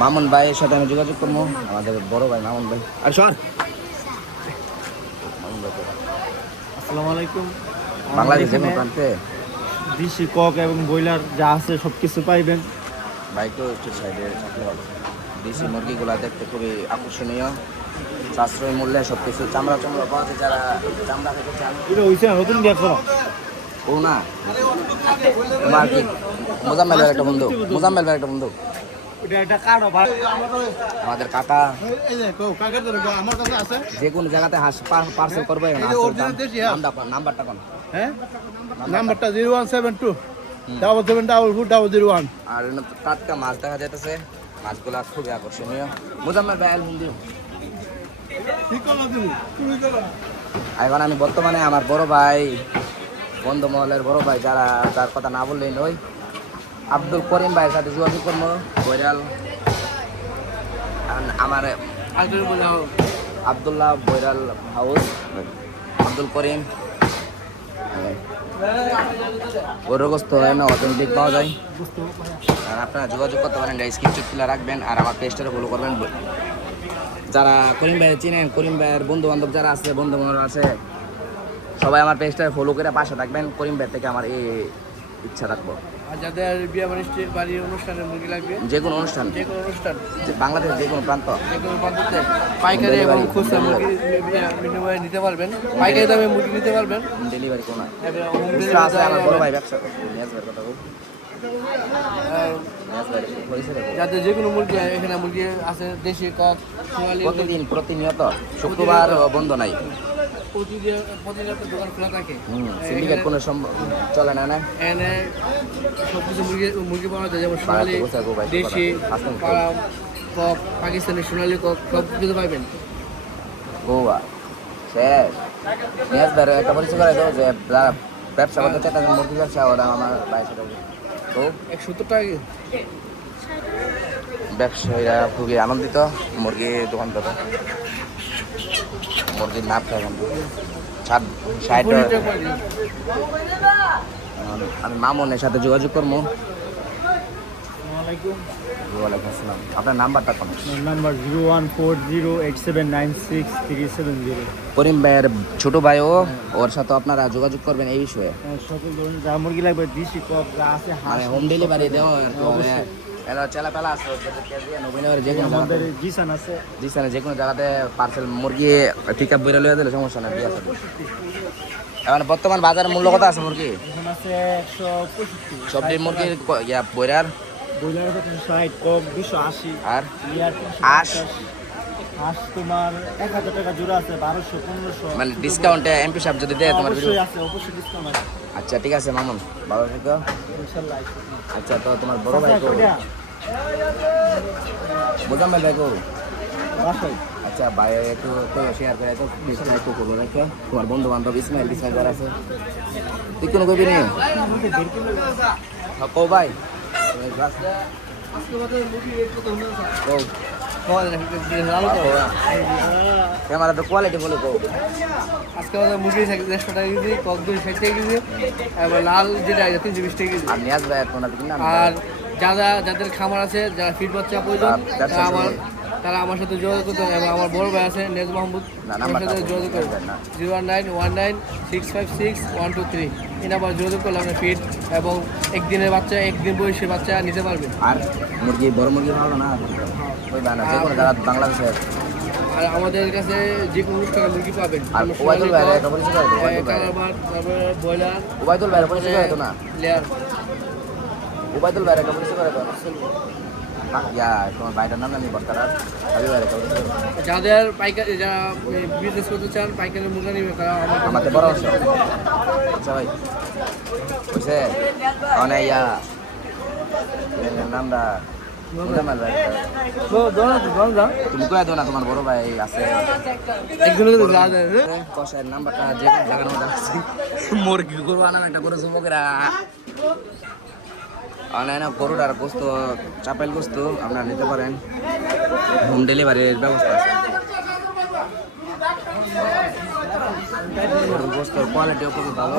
মামুন ভাইয়ের সাথে আমি যোগাযোগ করবো, আমাদের বড় ভাই মামুন ভাই। আর সর মামুন ভাই আসসালামু আলাইকুম। বাংলাদেশে কোন প্রান্তে দেশি কক এবং ব্রয়লার যা আছে সব কিছু পাইবেন। ভাই তো একটু সাইডে থাকলে হবে। দেশি মুরগিগুলো দেখতে খুবই আকর্ষণীয়, সাশ্রয়ী মূল্যে সব কিছু চামড়া চামড়া পাওয়া যায়। যারা চামড়া খেতে চান এটা হইছে নতুন দেখো ও না তোমার কি মোজাম্মেল ভাইয়ের একটা বন্ধু, মোজাম্মেল ভাইয়ের একটা বন্ধু, এটা একটা কার্ড আমাদের কাকা। এই যে কাকার আমার কাছে আছে। যে কোনো জায়গাতে হাঁস পার্সেল করবে নাম্বারটা কোন? হ্যাঁ, নাম্বারটা 0172 7744 আর টাটকা মাছ দেখা যাইতেছে, মাছগুলা খুবই আকর্ষণীয়। মোজাম্মেল ভাই আলহামদুলিল্লাহ। এখন আমি বর্তমানে আমার বড় ভাই, বন্ধু মহলের বড় ভাই, যারা তার কথা না বললেই নয়, আব্দুল করিম ভাইয়ের সাথে যোগাযোগ করবো। বৈরাল আমার আবদুল্লাহ বৈরাল হাউস, আব্দুল করিম গরুগ্রস্ত হয় না, অথেন্টিক পাওয়া যায়। আর আপনারা যোগাযোগ করতে পারেন, স্ক্রিনশট তুলে রাখবেন আর আমার পেজটা ফলো করবেন। যারা করিম ভাই চিনেন, করিম ভাইয়ের বন্ধু বান্ধব যারা আছে, বন্ধু বান্ধব আছে, সবাই আমার পেজটা ফলো করে পাশে থাকবেন। করিম ভাই থেকে আমার এই ইচ্ছা রাখবো। আর যাদের বিয়ে বাড়ির অনুষ্ঠানে মুরগি লাগবে, যে কোনো অনুষ্ঠান, বাংলাদেশ যে কোনো প্রান্ত, যে কোনো প্রান্ততে পাইকারি এবং খুচরা মুরগি বিনিময়ে নিতে পারবেন। পাইকারি দামে মুরগি নিতে পারবেন। ডেলিভারি কোনো খুচরা আছে আমার বড় ভাই ব্যবসা কথা বল। যাতে যে কোনো মুরগি, এখানে মুরগি আছে দেশি কক সোনালী। প্রতিদিন প্রতিনিয়ত শুক্রবার বন্ধ নাই, প্রতিদিন দোকান খোলা থাকে। সিন্ডিকেট কোনো চলে না। এখানে সব কিছু মুরগি পাওয়া যায়, যেমন সোনালী, দেশি, পালাম কক, পাকিস্তানি সোনালী কক, সব কিছু পাইবেন। গোয়া শেষ নিয়াজ ভাই একটা পরিচয় করে দাও, যে ব্যবসা করতে চাই মুরগি ব্যবসা, ওরা আমার ভাইয়ের সাথে তো 170 টাকা। ব্যবসায়ীরা খুবই আনন্দিত মুরগি দোকান থেকে, মুরগির নাপ খাই আমি মামুনের সাথে যোগাযোগ করবো। ওয়ালাইকুম আসসালাম। আপনার নাম্বারটা কোন? নাম্বার 0140879637 করিম ভাইয়ের ছোট ভাইও, ওর সাথে আপনারা যোগাযোগ করবেন এই বিষয়ে। সকল ধরনের যা মুরগি লাগবে, দেশি কক যা আছে, মানে হোম ডেলিভারি দেওয়া চেলা আছে যে কোনো জায়গাতে পার্সেল মুরগি পিক আপ বইরা লইয়া দিলে সমস্যা নাই। এখন বর্তমান বাজারের মূল্য কত আছে মুরগি? সবজি মুরগির বইরার ব্রয়লার 60, কক 280, আর হাঁস তোমার 1000 টাকা জোড়া আছে, 1200-1500। মানে ডিসকাউন্টে এমপি সাহেব যদি দেয় তোমার অবশ্যই আছে, অবশ্যই ডিসকাউন্ট আছে। আচ্ছা ঠিক আছে মামুন, ভালো থেকো ইনশাআল্লাহ। আচ্ছা তো তোমার বড় ভাই কো? মোজাম্মেল ভাই কো? আচ্ছা ভাই একটু তো শেয়ার করে তো পিছনে একটু করবো রাখো। তোমার বন্ধু বান্ধব ইসমাইল যারা আছে, তুই কোনো কবি নেই কো ভাই? ক্যামেরা তো কোয়ালিটি বলে কো। আজকে আমাদের মুরগি 150 টাকা কেজি, কক 260 টাকা কেজি, এবার লাল যেটা 320 টাকা কেজি। আর নিয়াজ ভাই এখন আর যাদের খামার আছে, যারা ফিট বাচ্চা প্রয়োজন, তারা আমার সাথে যোগাযোগ করতে হবে। এবং আমার বড় ভাই আছে নেজ মাহমুদ, আমার সাথে যোগাযোগ করবেন। 01919656123 এই নাম্বার যোগাযোগ করলে আপনি ফিট এবং একদিনের বাচ্চা, একদিন বয়সী বাচ্চা নিতে পারবেন। আর মুরগি বড় মুরগি ভালো না ওই বানা যে কোনো জায়গা বাংলাদেশের। আর আমাদের কাছে যে কোনো অনুষ্ঠানে মুরগি পাবেন। আর ওবাইদুল ভাই একটা পরিচয় করে দাও। তারপরে ব্রয়লার ওবাইদুল ভাই পরিচয় করে দাও না। লেয়ার ওবাইদুল ভাই একটা পরিচয় করে দাও। তোমার ভাইটার নাম আমি বস্তারা যাদের পাইকারি, যারা বিজনেস করতে চান, পাইকারি মুরগি নিবে, তারা আমাদের পরামর্শ। আচ্ছা ভাই বুঝছে অনেক নামটা তুমি কয়ে দো না, তোমার বড় ভাই আছে কষায়ের নাম্বারটা যে জায়গার মধ্যে আছে। মুরগি গরু আনান একটা করে যুবকেরা অনলাইনে গরুটার গোস্ত, চাপেল গোস্ত আপনারা নিতে পারেন, হোম ডেলিভারির ব্যবস্থা আছে। গোস্তর কোয়ালিটিও খুবই ভালো।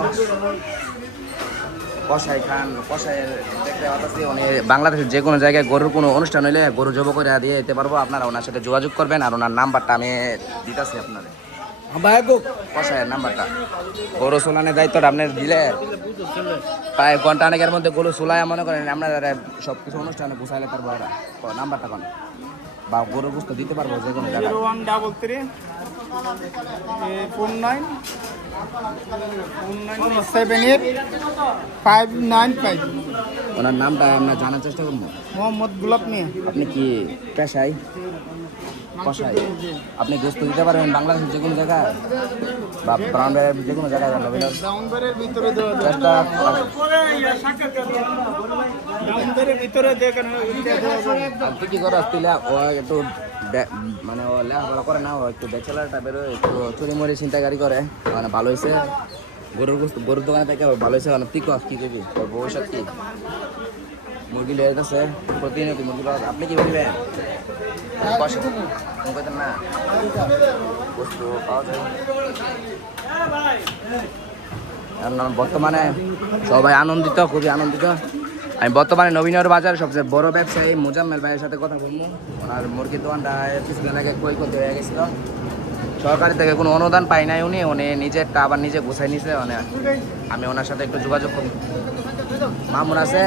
কষাই খান কষাইয়ের দেখতে পাচ্ছি উনি বাংলাদেশের যে কোনো জায়গায় গরুর কোনো অনুষ্ঠান হইলে গরু জব করে দিয়ে যেতে পারবো। আপনারা ওনার সাথে যোগাযোগ করবেন আর ওনার নাম্বারটা আমি দিতেছি আপনাদের। কষাইয়ের নাম্বারটা গরু সোলানের দায়িত্বটা আপনি দিলে প্রায় ঘন্টা অনেকের মধ্যে গরু সোলায় মনে করেন আপনারা সব কিছু অনুষ্ঠানে গুছাইলে পারবো। ওরা নাম্বারটা কোন বা গরু বুঝতে দিতে পারবো যে কোনো জায়গায়। 0133 49 78 595। ওনার নামটা আমরা জানার চেষ্টা করবো। মোহাম্মদ গোলাপ মিয়া। আপনি কি পেশায় কষাই? আপনি গোস্ত দিতে পারবেন বাংলাদেশের যে কোনো জায়গায় বা ব্রাউন ব্যাগের যে কোনো জায়গায় ডাউনবারের ভিতরে দেওয়া যায়। চেষ্টা ডাউনবারের ভিতরে দেখেন তুই কি করো আসলে ও একটু মানে ও লেখাপড়া করে না, ও একটু ব্যাচেলার টাইপের, একটু চুরি মরি চিন্তাকারী করে, মানে ভালো হয়েছে গরুর দোকানে থেকে ভালো হয়েছে। মানে তুই কী করবি তোর ভবিষ্যৎ কি? মুরগি লেগে গেছে প্রতিদিন মুরগি পাওয়া। আপনি কি বলবেন না বস্তু পাওয়া যায়? বর্তমানে সবাই আনন্দিত, খুবই আনন্দিত। আমি বর্তমানে নবীনগর বাজার সবচেয়ে বড় ব্যবসায়ী মোজাম্মেল ভাইয়ের সাথে কথা বলবো। ওনার মুরগির দোকানটা কিছুদিন আগে ক্রয় করতে হয়ে গেছিল, সরকারি থেকে কোনো অনুদান পাই নাই। উনি নিজেরটা আবার নিজে গুছাই নিছে। মানে আমি ওনার সাথে একটু যোগাযোগ করি। মামুন আছে,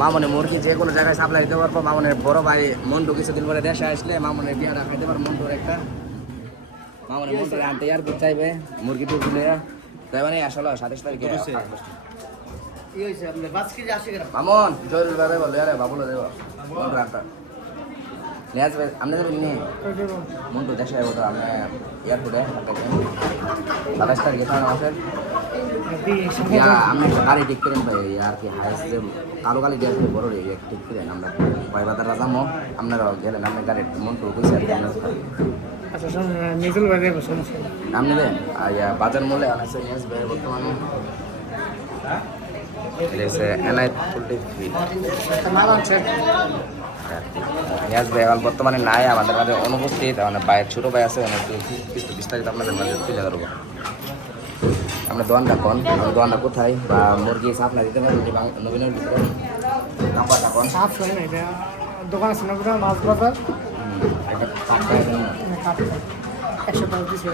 মামুনে মুরগি যে কোনো জায়গায় সাপ্লাই দিতে পারবো। মামুনের বড় ভাই মন্টু কিছুদিন পরে দেশে আসলে মামুনের বিয়াটা খাইতে পারবো। মন্টুর একটা মামুনের মন্টুর আনতে এয়ারপোর্ট চাইবে মুরগি টুরগি নিয়ে। তাই মানে আসলে 27 তারিখে মামুন জরুরি ভাবে বললো আরে বাবুলো দেবো মন্টুর আনটা নিয়ে আসবে। আপনি যাবেন নি মন্টু দেশে যাবো তো আমি এয়ারপোর্টে 27 তারিখে খাওয়ানো মাসের। আমি একটা গাড়ি ঠিক করেন ভাই আর কি হাইস্ট কালো গাড়ি দিয়ে আসবে বড় ঠিক করেন। আমরা ভাই বাজার যাবো, আপনারা গেলেন আপনার গাড়ি মন্টু বুঝছে আপনি দেন বাজার মূল্যে আছে নিয়ে আসবে। বর্তমানে এখন বর্তমানে নাই আমাদের মাঝে অনুপস্থিত। মানে ভাইয়ের ছোটো ভাই আছে, বিস্তারিত আপনাদের মাঝে তুলে ধরবো। আপনার দোকানটা কোন, আমার দোকানটা কোথায় বা মুরগি সাপ্লাই দিতে পারেন নবীনের ভিতরে? নাম্বারটা কোন? দোকান আছে না মাছ বাজার 100 দিছে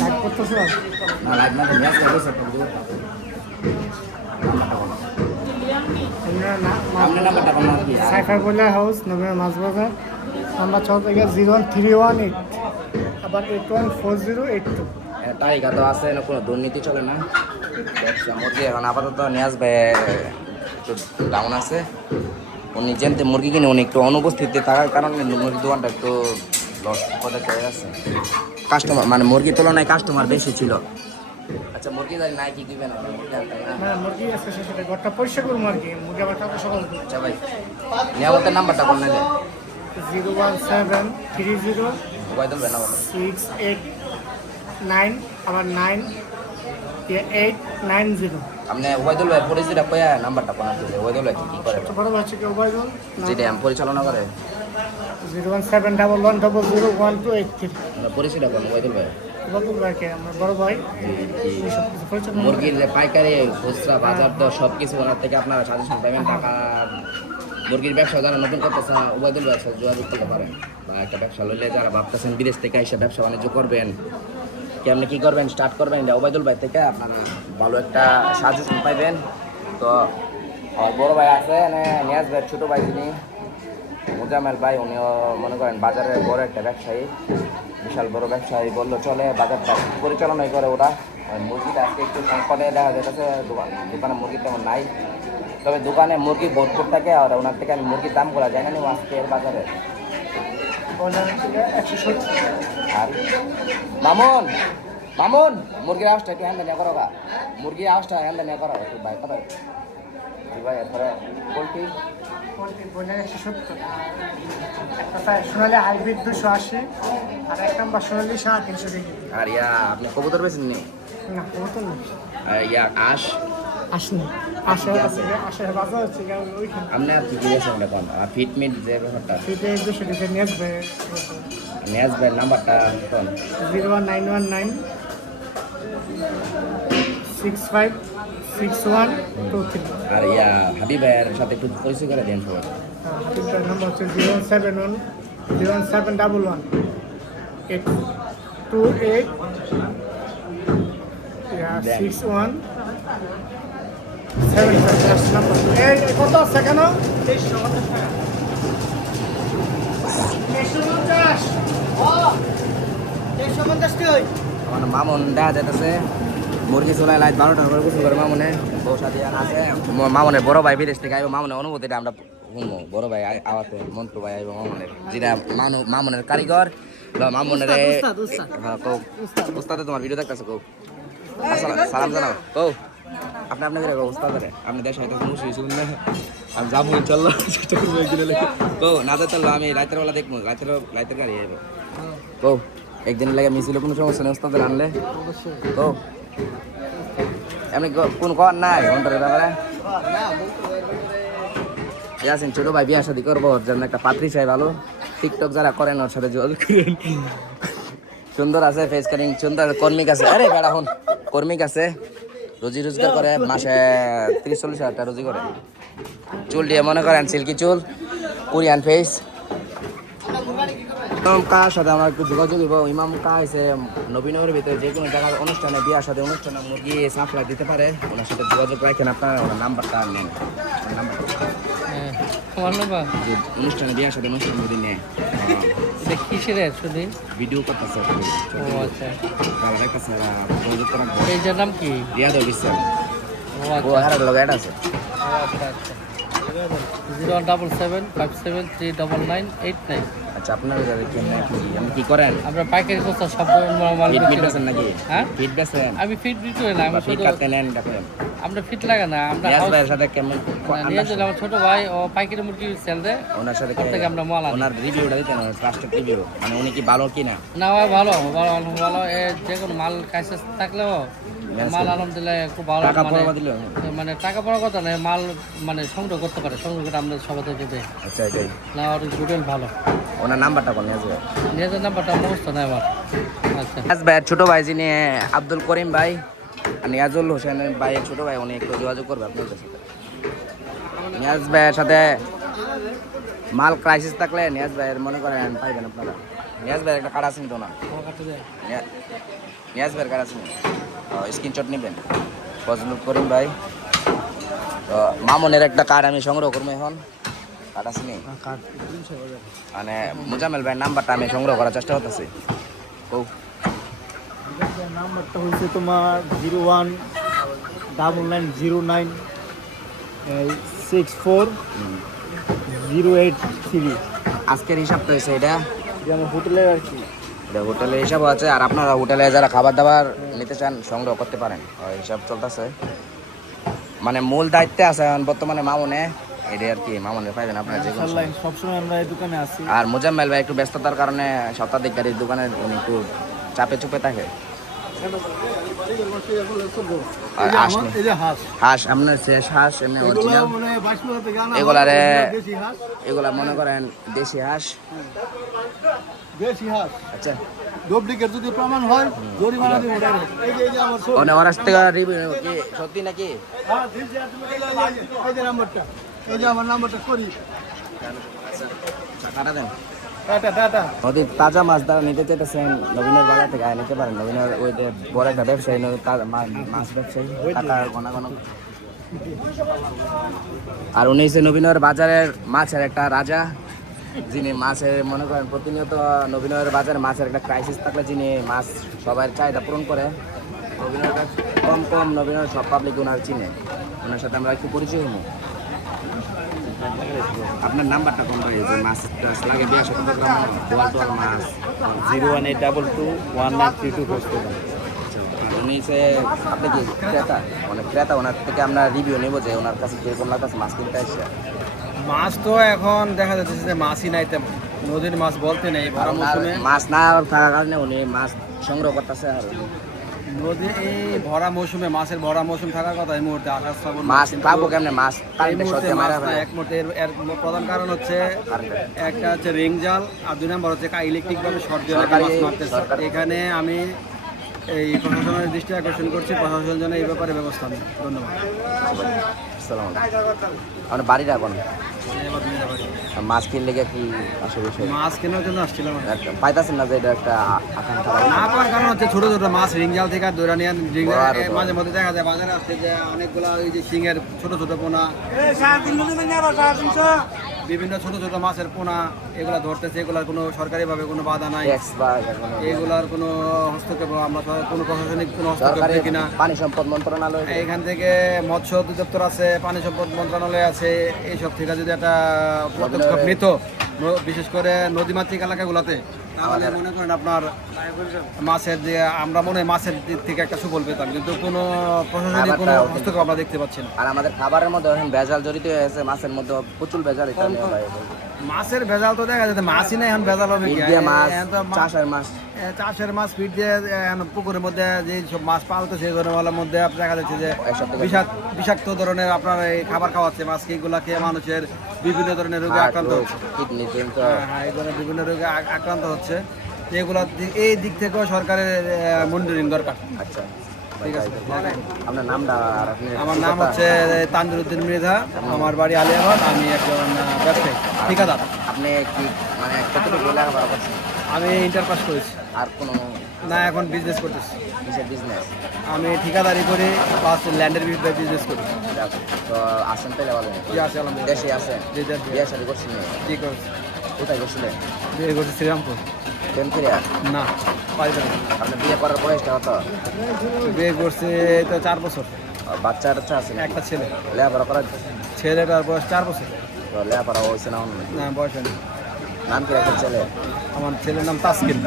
লাইক করতেছে না লাইক না নিয়ে আসতে হবে। আপনার নাম্বারটা কোন? সাইফার বলে হাউস নবীন মাছ বাজার নাম্বার 6 থেকে 03118 আবার 814082। তালিকা তো আছে না, কোনো দুর্নীতি চলে না ব্যবসা মুরগি। এখন আপাতত নিয়ে আসবে একটু ডাউন আছে। উনি যেতে মুরগি কিনে উনি একটু অনুপস্থিতি থাকার কারণে মুরগির দোকানটা একটু লস পদে চলে যাচ্ছে। কাস্টমার মানে মুরগির তুলনায় কাস্টমার বেশি ছিল। আচ্ছা মুরগি জানি নাই কি দিবেন? হ্যাঁ মুরগি আছে সেটা ঘরটা পরিষ্কার করবো আর কি। মুরগি আবার কাউকে সকাল আচ্ছা ভাই নিয়ামতের নাম্বারটা কোন নেবে? 01730 মোবাইল দেবেন না 689 আবার 9890। আপনি ওবায়দুল ভাই পরিচিত কয়া নাম্বারটা কোন আছে? ওবায়দুল ভাই কি করে? বড় হচ্ছে কি ওবায়দুল যেটা আমি পরিচালনা করে 01711001283। পরিচিত কোন ওবায়দুল ভাই? ওবায়দুল ভাইকে আমার বড় ভাই। মুরগির পাইকারি খুচরা বাজার তো সব কিছু ওনার থেকে আপনারা সাজেশন পাবেন। টাকা মুরগির ব্যবসা যারা নতুন করতেছেন ওবায়দুল ভাই সাথে যোগাযোগ করতে পারেন। বা একটা ব্যবসা লইলে যারা ভাবতেছেন বিদেশ থেকে এসে ব্যবসা বাণিজ্য করবেন, কেমনি কী করবেন স্টার্ট করবেন, ওবায়দুল ভাই থেকে আপনারা ভালো একটা সাজেশন পাইবেন। তো আমার বড় ভাই আছে নিয়াজ ভাই ছোটো ভাই যিনি মোজাম্মেল ভাই, উনিও মনে করেন বাজারের বড় একটা ব্যবসায়ী, বিশাল বড় ব্যবসায়ী বললো চলে। বাজারটা পরিচালনাই করে ওরা। মুরগিটা আজকে একটু সংকটে দেখা যাচ্ছে, দোকানে মুরগি তেমন নাই। তবে দোকানে মুরগি ভরপুর থাকে আর ওনার থেকে আমি মুরগির দাম করা যায় না আজকে বাজারে। আর মামুন মামুন মুরগির আওয়াজটা একটু হ্যান্ডে নিয়ে করো গা, মুরগির আওয়াজটা হ্যান্ডে নিয়ে করো একটু ভাই। কথা ভাই এরপরে পোলট্রি বলে 170 একটা সোনালি হাইব্রিড 280 আর এক নম্বর সোনালি 350 টাকা। আর আপনি কবুতর বেছেন নি? না কবুতর না। আশ আসেনি আসে বাজার হচ্ছে ওইখানে। আপনি আর কি দিয়েছেন এখন ফিটমিট যে ব্যাপারটা ফিটে 200 টাকা নিয়ে আসবে। নিয়ে আসবেন নাম্বারটা কোন? 01919 656123। আর ইয়া হাবিব ভাইয়ের সাথে একটু পরিচয় করে দেন সবাই। হাবিবের নাম্বার হচ্ছে 071 828 61 75 নাম্বার। এই কত আছে কেন? 2350 আমার মামুন দেখা যাইতেছে মুরগি চলায় লাইট 12টার করে গোসল করে মামুনে বউ সাথে আছে মামুনের বড় ভাই বিদেশ থেকে আইব মামুনের অনুভূতিটা আমরা শুনবো বড় ভাই আওয়াতে মন্ত্র ভাই আইব মামুনের যেটা মামুনের কারিগর বা মামুনের উস্তাদে তোমার ভিডিও দেখতেছে কৌ সালাম জানাও কৌ আপনি আপনাকে উস্তাদ আপনি দেশ হয়তো খুশি হয়েছিল না আমি যাবো চললো সেটা করবো একদিনে লেগে কৌ না তো চললো আমি রাতের বেলা দেখবো রাতের গাড়ি আইব কৌ একদিন লাগে মিছিল কোনো সমস্যা নেই ওস্তাদের আনলে তো এমনি কোন কর নাই অন্তরের ব্যাপারে আছেন ছোট ভাই বিয়া শাদি করবো ওর জন্য একটা পাত্রী চাই ভালো টিকটক যারা করেন ওর সাথে যোগাযোগ করেন সুন্দর আছে ফেস কাটিং সুন্দর কর্মিক আছে আরে বেড়া হন কর্মিক আছে রোজি রোজগার করে মাসে 30-40 হাজার টাকা রোজি করে চুল দিয়ে মনে করেন সিল্কি চুল কোরিয়ান ফেস কার সাথে আমার একটু যোগাযোগ দিব ইমাম কা হয়েছে নবীনগরের ভিতরে যে কোনো জায়গার অনুষ্ঠানে বিয়ার সাথে অনুষ্ঠানে মুরগি সাপ্লাই দিতে পারে ওনার সাথে যোগাযোগ রাখেন আপনারা ওনার নাম্বারটা নেন অনুষ্ঠানে বিয়ার সাথে অনুষ্ঠান যদি নেয় কিসের শুধু ভিডিও করতেছে এইটার নাম কি রিয়াদ অফিসার ও ও হারার লগে এটা আছে 07757399989। আচ্ছা আপনার আপনি কি করেন আমরা পাইকারি কোথা সব মাল ফিট বিক্রি করি। বেচেন নাকি হ্যাঁ ফিট বেচেন আমি ফিট বিক্রি করি না আমি ফিট শুধু কাটতে নেন দেখেন আমরা ফিট লাগা না আমরা রিয়াজ ভাইয়ের সাথে কেমন নিয়ে চলে আমার ছোট ভাই ও পাইকারি মুরগি সেল দেয় ওনার সাথে ওর থেকে আমরা মাল আনি ওনার রিভিউটা দিতেন ট্রাস্টেড রিভিউ মানে উনি কি ভালো কিনা না ভাই ভালো ভালো ভালো এ যে কোনো মাল কাছে থাকলেও মাল আলহামদুলিল্লাহ খুব ভালো টাকা পড়া দিল মানে টাকা পড়ার কথা নয় মাল মানে সংগ্রহ করতে পারে সংগ্রহ করে আমরা সবাই থেকে দেয় আচ্ছা এটাই না ওর হোটেল ভালো ওনার নাম্বারটা বলেন নিয়াজ ভাই নিজের নাম্বারটা মুখস্থ নেই আমার আচ্ছা নিয়াজ ভাইয়ের ছোট ভাই যিনি আব্দুল করিম ভাই আর নিয়াজুল হোসেনের ভাইয়ের ছোট ভাই উনি একটু যোগাযোগ করবে আপনাদের সাথে নিয়াজ ভাইয়ের সাথে মাল ক্রাইসিস থাকলে নিয়াজ ভাইয়ের মনে করেন পাইবেন আপনারা নিয়াজ ভাইয়ের একটা কার্ড আছেন তো না নিয়াজ ভাইয়ের কার্ড আছেন স্ক্রিনশট নেবেন ফজলুল করিম ভাই তো মামুনের একটা কার্ড আমি সংগ্রহ করবো এখন কার্ড আছে নি মানে মুজামেল ভাইয়ের নাম্বারটা আমি সংগ্রহ করার চেষ্টা করতেছি কৌ নাম্বারটা হচ্ছে তোমার 019996408 আজকের হিসাবটা হয়েছে এটা যেমন হোটেলের আর কি এটা হোটেলের হিসাবও আছে আর আপনারা হোটেলে যারা খাবার দাবার নিতে চান সংগ্রহ করতে পারেন হিসাব চলতেছে মানে মূল দায়িত্বে আছে এখন বর্তমানে মামুনে এটা আর কি মামুনের পাইবেন আপনার যে কোনো সময়। সবসময় আমরা এই দোকানে আছি আর মুজাম্মেল ভাই একটু ব্যস্ততার কারণে শতাধিক গাড়ির দোকানে উনি একটু চাপে চুপে থাকে আর আসলে এই যে হাঁস হাঁস আপনার শেষ হাঁস এমনি অরিজিনাল এগুলারে এগুলা মনে করেন দেশি হাঁস দেশি হাঁস আচ্ছা ডুপ্লিকেট যদি প্রমাণ হয় জরিমানা দিব ডাইরেক্ট এই যে আমার সব ওরা থেকে রিভিউ কি সত্যি নাকি হ্যাঁ দিছি তুমি এই যে নাম্বারটা এই যে আমার নাম্বারটা করি টাকা দেন টাটা নদীর তাজা মাছ দ্বারা নিতে চাইতেছেন নবীনের বাজার থেকে আয় নিতে পারেন নবীনের ওই যে বড় একটা ব্যবসায়ী মাছ ব্যবসায়ী টাকা ঘন ঘন আর উনি হচ্ছে নবীনের বাজারের মাছের একটা রাজা যিনি মাছের মনে করেন প্রতিনিয়ত নবীনের বাজারে মাছের একটা ক্রাইসিস থাকলে যিনি মাছ সবার চাহিদা পূরণ করে নবীনের কম নবীনের সব পাবলিক ওনার চিনে ওনার সাথে আমরা একটু পরিচয় হবো আপনার নাম্বারটা কোন ভাই যে মাছ টাছ লাগে বিয়া সাথে টোয়াল মাছ 01822193247 উনি সে আপনি কি ক্রেতা মানে ক্রেতা ওনার থেকে আমরা রিভিউ নেবো যে ওনার কাছে কিরকম লাগতেছে মাছ কিনতে আসছে মাছ তো এখন দেখা যাচ্ছে যে মাছই নাই তেমন নদীর মাছ বলতে নেই ভরা মৌসুমে মাছ না থাকার কারণে উনি মাছ সংগ্রহ করতেছে আর নদী এই ভরা মৌসুমে মাছের ভরা মৌসুম থাকার কথা এই মুহূর্তে আকাশ শ্রাবণ মাছ পাবো কেমনে মাছ এই কারেন্টে মুহূর্তে সত্যি মাছ মারা নাই, এক মুহূর্তে এর প্রধান কারণ হচ্ছে একটা হচ্ছে রিং জাল আর দুই নম্বর হচ্ছে ইলেকট্রিক ভাবে শর্ট দিয়ে সরকারি- মাছ মারতেছে সরকারি- এখানে আমি এই প্রশাসনের দৃষ্টি আকর্ষণ করছি, প্রশাসন যেন এই ব্যাপারে ব্যবস্থা নেয়। ধন্যবাদ। আসসালামু আলাইকুম। আপনার বাড়ি রাখুন মাছ কিনলে কি আসলে বিষয় মাছ কেনার জন্য আসছিলাম। পাইতাছেন না যে এটা একটা আকাঙ্ক্ষা না পাওয়ার কারণ হচ্ছে ছোট ছোট মাছ রিং জাল থেকে ধরে নিয়ে মাঝে মধ্যে দেখা যায় বাজারে আসছে যে অনেকগুলো ওই যে শিঙের ছোট ছোট পোনা, বিভিন্ন ছোট ছোট মাছের পোনা এগুলা ধরতেছে, এগুলার কোনো সরকারিভাবে কোনো বাধা নাই, ট্যাক্স বা কোনো এগুলার কোনো হস্তক্ষেপ আমরা কোনো প্রশাসনিক কোনো হস্তক্ষেপ সরকারি দেখি না। পানি সম্পদ মন্ত্রণালয় এখান থেকে মৎস্য অধিদপ্তর আছে, পানি সম্পদ মন্ত্রণালয় আছে, এইসব থেকে যদি একটা পদক্ষেপ নিত, বিশেষ করে নদীমাতৃক এলাকাগুলোতে, তাহলে মনে করেন আপনার মাছের যে আমরা মনে হয় মাছের দিক থেকে একটা সুফল পেতাম, কিন্তু কোনো প্রশাসনিক কোনো হস্তক্ষেপ আমরা দেখতে পাচ্ছি না। আর আমাদের খাবারের মধ্যে এখন ভেজাল জড়িত হয়ে আছে, মাছের মধ্যে প্রচুর ভেজাল। এটা নিয়ে ভাই মাছের ভেজাল তো দেখা যাচ্ছে, মাছই নাই এখন ভেজাল হবে কি? মাছ এখন তো চাষের মাছ চাষের মাছ ফিট দিয়ে পুকুরের মধ্যে যে সব মাছ পালতো সেই ধরনের মধ্যে আপনার দেখা যাচ্ছে যে বিষাক্ত ধরনের আপনার এই খাবার খাওয়াচ্ছে মাছকে, এগুলা খেয়ে মানুষের বিভিন্ন ধরনের রোগে আক্রান্ত হচ্ছে। হ্যাঁ, এই ধরনের বিভিন্ন রোগে আক্রান্ত হচ্ছে। এগুলো এই দিক থেকেও সরকারের মনিটরিং দরকার। আচ্ছা ঠিক আছে। আপনার নামটা? আর আপনি? আমার নাম হচ্ছে তানজিরউদ্দিন মৃধা, আমার বাড়ি আলিয়াবাদ, আমি একজন ব্যবসায়ী ঠিকাদার। আপনি কি মানে কতটুকু লেখাপড়া করছেন? আমি ইন্টার পাস করেছি। আর কোনো না, এখন বিজনেস করতেছি। কিসের বিজনেস? আমি ঠিকাদারি করি প্লাস ল্যান্ডের বিজনেস করি। তো আসেন তাহলে ভালো। জি আছে আলহামদুলিল্লাহ। দেশে আছে? বিয়ে শাদী করছিলেন? জি করছি। কোথায় করছিলেন? বিয়ে করছি শ্রীরামপুর। প্রেম ফিরিয়া? না, পাইবেন। আপনি বিয়ে করার বয়সটা কত? বিয়ে করছি তো 4 বছর। বাচ্চা টাচ্চা আছে? একটা ছেলে। লেখাপড়া করার? ছেলেটার বয়স 4 বছর। তো লেখাপড়া হয়েছে না? না, বয়স হয়নি। নাম কি রাখেন ছেলে? আমার ছেলের নাম তাসকিন।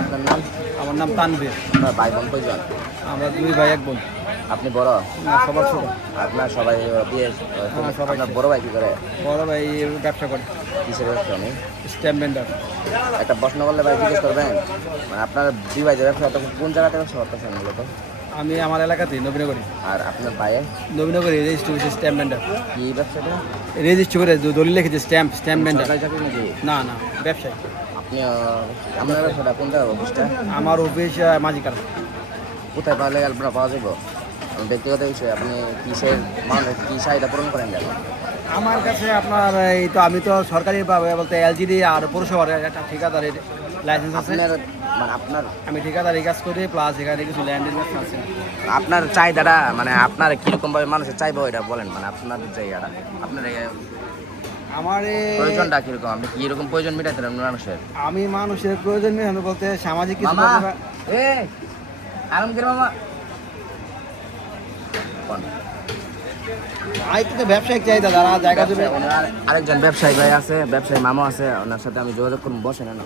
আপনার নাম? আমার নাম তানভীর। আপনার ভাই বোন কয়জন? আমরা 2 ভাই 1 বোন। আপনি বড়? না, সবার ছোট। আপনার সবাই বিয়ে? সবাই। আপনার বড় ভাই কি করে? বড় ভাই ব্যবসা করে। কিসের ব্যবসা? উনি স্ট্যাম্প ভেন্ডার। একটা প্রশ্ন করলে ভাই জিজ্ঞেস করবেন, মানে আপনার দুই ভাই যে ব্যবসা কোন জায়গাতে ব্যবসা করতেছেন মূলত? আমি আমার এলাকাতেই নবীনগরী। আর আপনার ভাইয়ে? নবীনগরী রেজিস্ট্রি অফিসে স্ট্যাম্প ভেন্ডার। কি ব্যবসাটা? রেজিস্ট্রি করে দলিল লিখেছে স্ট্যাম্প ভেন্ডার। সরকারি চাকরি নাকি? না না, ব্যবসায়ী। আপনি আপনার ব্যবসাটা কোনটা অফিসটা? আমার অফিস মাঝিকার। কোথায় পাওয়া গেলে আপনারা পাওয়া যাবো? ব্যক্তিগত বিষয়, আপনি কিসের মানুষ কি চাহিদা পূরণ করেন যেন? আমার কাছে আপনার এই তো আমি তো সরকারিভাবে বলতে এলজিডি আর পৌরসভার একটা ঠিকাদারের লাইসেন্স আছে। মানে আপনার আমি ঠিকাদারি কাজ করি প্লাস এখানে কিছু ল্যান্ডের ব্যবসা আছে। আপনার চাহিদাটা মানে আপনার কিরকম ভাবে মানুষের চাইবো এটা বলেন, মানে আপনার জায়গাটা আপনার আমার প্রয়োজনটা কিরকম, আপনি কিরকম প্রয়োজন মেটাতে মানুষের? আমি মানুষের প্রয়োজন মেটানো বলতে সামাজিক কিছু আরাম করে মামা ব্যবসায়িক চাহিদা যারা জায়গা দেবে। আরেকজন ব্যবসায়ী ভাই আছে, ব্যবসায়ী মামা আছে, ওনার সাথে আমি যোগাযোগ করবো। বসেন না,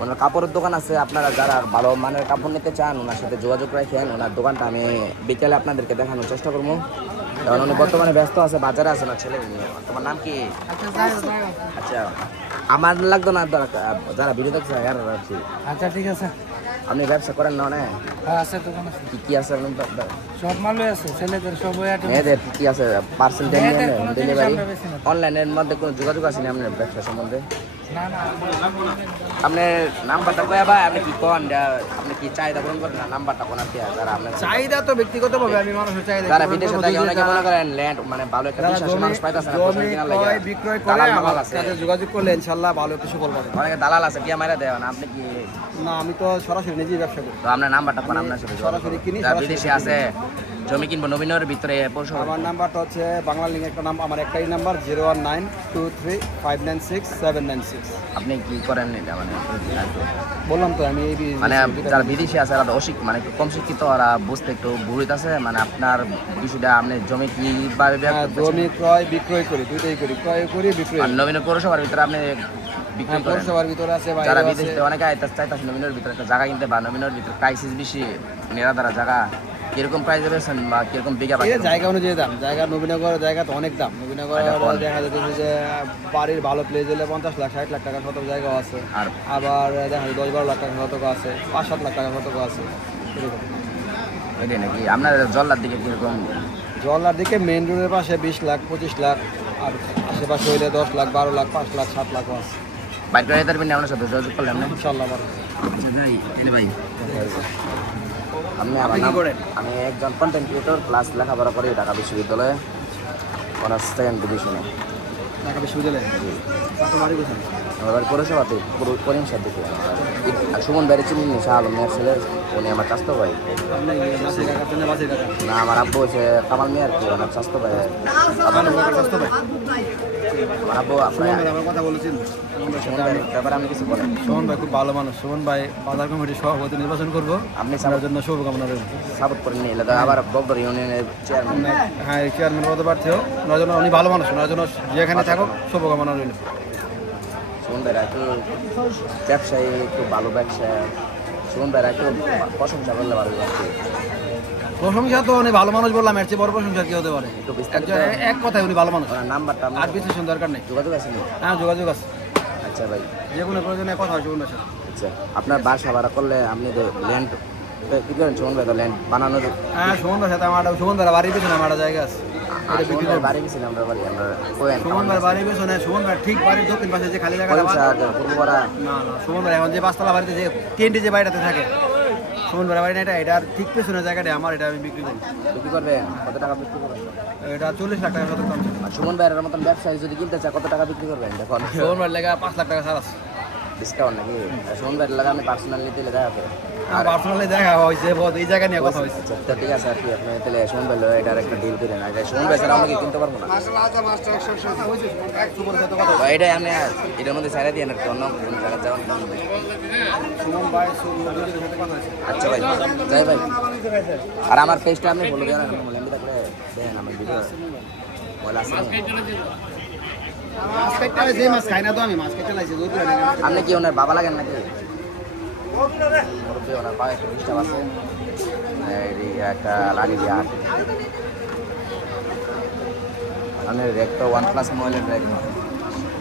ওনার কাপড়ের দোকান আছে, আপনারা যারা ভালো মানের কাপড় নিতে চান ওনার সাথে যোগাযোগ রাখেন। ওনার দোকানটা আমি বিকেলে আপনাদেরকে দেখানোর চেষ্টা করবো, কারণ উনি বর্তমানে ব্যস্ত আছে, বাজারে আছে না ছেলে নিয়ে। তোমার নাম কি? আচ্ছা, আমার লাগতো না, যারা ভিডিও দেখছে আর রাখছি। আচ্ছা ঠিক আছে। আপনি ব্যবসা করেন না? অনেক আছে দোকান আছে। কি আছে? সব মালই আছে, ছেলেদের সব মেয়েদের কি আছে? Parcel delivery? অনলাইনের মধ্যে কোনো যোগাযোগ আছে না আপনার ব্যবসা সম্বন্ধে? না না। আপনার নাম্বারটা কয়া ভাই, আপনি কি কোন আপনি কি চাহিদা পূরণ করেন না? নাম্বারটা কোন আপনি যারা আপনার চাহিদা তো ব্যক্তিগতভাবে আমি মানুষের চাহিদা যারা বিদেশে থাকে অনেকে মনে করেন ল্যান্ড মানে ভালো একটা বিশ্বাস মানুষ পাইতাছে না, পয়সা কিনা লাগে বিক্রয় করে আমার সাথে যোগাযোগ করলে ইনশাআল্লাহ ভালো কিছু বলবো। অনেকে দালাল আছে, টিয়া মাইরা দেয় না। আপনি কি? না, আমি তো সরাসরি নিজেই ব্যবসা করি। তো আপনার নাম্বারটা কোন? আপনার সাথে সরাসরি কিনি। যারা বিদেশে আছে জমি কিনবো নবীনের ভিতরে পৌঁছাবো। আমার নাম্বারটা হচ্ছে বাংলা লিঙ্ক একটা নাম, আমার একটাই নাম্বার 01923596796। আপনি কি করেন এটা? মানে বললাম তো আমি এই মানে যারা বিদেশে আছে তারা মানে একটু কম শিক্ষিত, ওরা বুঝতে একটু ভুল আছে। মানে আপনার বিষয়টা আপনি জমি কি জমি ক্রয় বিক্রয় করি, দুইটাই করি, ক্রয় করি বিক্রয়। আর নবীন পৌরসভার ভিতরে আপনি বিক্রি করেন? পৌরসভার ভিতরে আছে, যারা বিদেশে অনেকে চাইতেছে নবীনের ভিতরে একটা জায়গা কিনতে, বা নবীনের ভিতরে প্রাইসিস বেশি, নেড়াদারা জায়গা কিরকম প্রাইস পেয়েছেন বা কিরকম বিঘা পাচ্ছেন? জায়গা অনুযায়ী দাম। জায়গা নবীনগর জায়গা তো অনেক দাম। নবীনগর দেখা যাচ্ছে যে বাড়ির ভালো প্লেস হলে 50 লাখ 60 লাখ টাকা শতক জায়গাও আছে, আর আবার দেখা যায় 10-12 লাখ টাকা শতক আছে, 5-7 লাখ টাকা শতক আছে। এটাই নাকি? আপনার জল্লার দিকে কিরকম? জল্লার দিকে মেন রোডের পাশে 20 লাখ 25 লাখ, আর আশেপাশে হইলে 10 লাখ 12 লাখ 5 লাখ 7 লাখও আছে। বাইক রাইডার আপনার সাথে যোগাযোগ করলাম না ইনশাআল্লাহ। ভাই আমি আপনি আমার কি নাম করেন? আমি একজন কন্টেন্ট ক্রিয়েটর প্লাস লেখাপড়া করি ঢাকা বিশ্ববিদ্যালয়ে অনার্স সেকেন্ড ডিভিশনে। ঢাকা বিশ্ববিদ্যালয়ে আপনার বাড়ি কোথায়? আমার বাড়ি পৌরসভাতে করিম সার দিকে। আর সুমন বাইরে চিনি নি শাহ আলম মিয়ার ছেলে, উনি আমার স্বাস্থ্য ভাই। আপনি বাসের কাকা, আপনার বাসের কাকা। না আমার আব্বু হচ্ছে কামাল মিয়ার কি ওনার স্বাস্থ্য ভাই। আপনার কাকার স্বাস্থ্য ভাই। আমার আব্বু আপনার সুমন ভাই আমার কথা বলেছেন। সুমন ভাইয়ের ব্যাপারে আমি কিছু বলেন। সুমন ভাই খুব ভালো মানুষ। সুমন ভাই বাজার কমিটির সভাপতি নির্বাচন করবো, আপনি আপনার জন্য শুভকামনা রইল। সাপোর্ট করেন নি এলাকা আবার বগডর ইউনিয়নের চেয়ারম্যান। হ্যাঁ, চেয়ারম্যান পদপ্রার্থীও, ওনার জন্য উনি ভালো মানুষ, ওনার জন্য যেখানে থাকুক শুভকামনা রইল। সুমন ভাইরা একটু ব্যবসায়ী, একটু ভালো ব্যবসা। সুমন ভাইরা একটু প্রশংসা করলে ভালো লাগছে। প্রশংসা তো উনি ভালো মানুষ বললাম, এর চেয়ে বড় প্রশংসা কি হতে পারে? একটু বিস্তারিত এক কথায় উনি ভালো মানুষ, ওনার নাম্বারটা আর বিশ্লেষণ দরকার নেই। যোগাযোগ আছে নি? হ্যাঁ, যোগাযোগ আছে, আচ্ছা ভাই, যে কোনো প্রয়োজনে কথা হয় সুমন ভাইয়ের সাথে। আচ্ছা আপনার বাসা ভাড়া করলে আপনি ল্যান্ড কি করেন? সুমন ভাই তো ল্যান্ড বানানোর হ্যাঁ, সুমন ভাইয়ের সাথে আমার, সুমন ভাইয়ের বাড়ির পিছনে আমার একটা জায়গা আছে, এটা বিক্রি করবো। বাড়ি গেছিলাম আমরা বাড়ি আমরা কোয়েন সুমন ভাইয়ের বাড়ির পিছনে, সুমন ভাই ঠিক বাড়ির দক্ষিণ পাশে যে খালি জায়গাটা, পূর্বপাড়া। না না, সুমন ভাই এখন যে পাঁচতলা বাড়িতে যে টেন্টে যে বাড়িটাতে থাকে, সুমন ভাইয়ের বাড়ি না এটা, এটার ঠিক পেছনের জায়গাটা আমার, এটা আমি বিক্রি করি। বিক্রি করবেন কত টাকা বিক্রি করবেন? এটা 40 লাখ টাকা শতক দাম। আর সুমন ভাইয়ের মতন ব্যবসায়ী যদি কিনতে চায় কত টাকা বিক্রি করবেন? দেখুন সুমন ভাইয়ের লেগে 5 লাখ টাকা ছাড় আছে। ডিসকাউন্ট নাকি? আর সুমন ভাইয়ের লাগে আমি পার্সোনালি দিলে দেখা হবে। আর পার্সোনালি দেখা হয়েছে, এই জায়গা নিয়ে কথা হয়েছে। আচ্ছা তো ঠিক আছে আর কি, আপনি তাহলে সুমন ভাই এটার একটা ডিল করেন। আর সুমন ভাই ছাড়া আমাকে কিনতে পারবো না। তো এটাই আপনি এটার মধ্যে ছেড়ে দিয়ে আর কি, অন্য কোনো জায়গায় যাওয়ার দরকার নেই। সুমন ভাই সুমনের সাথে কথা হয়েছে। আচ্ছা ভাই, যাই ভাই। আর আমার পেজটা আপনি বলে দেন, লেম্বি থাকলে দেন আমার ভিডিও বলে আসেন। মাছ কাটতে হয়, যে মাছ খাই না তো আমি, মাছ কাটতে লাগছে দূর করে। আপনি কি ওনার বাবা লাগেন নাকি? মুরব্বী ওনার পায়ে একটা ডিস্টার্ব আছে, এই একটা লাড়ি দিয়ে হাঁটে। আমি রেক তো OnePlus মোবাইলের রেক।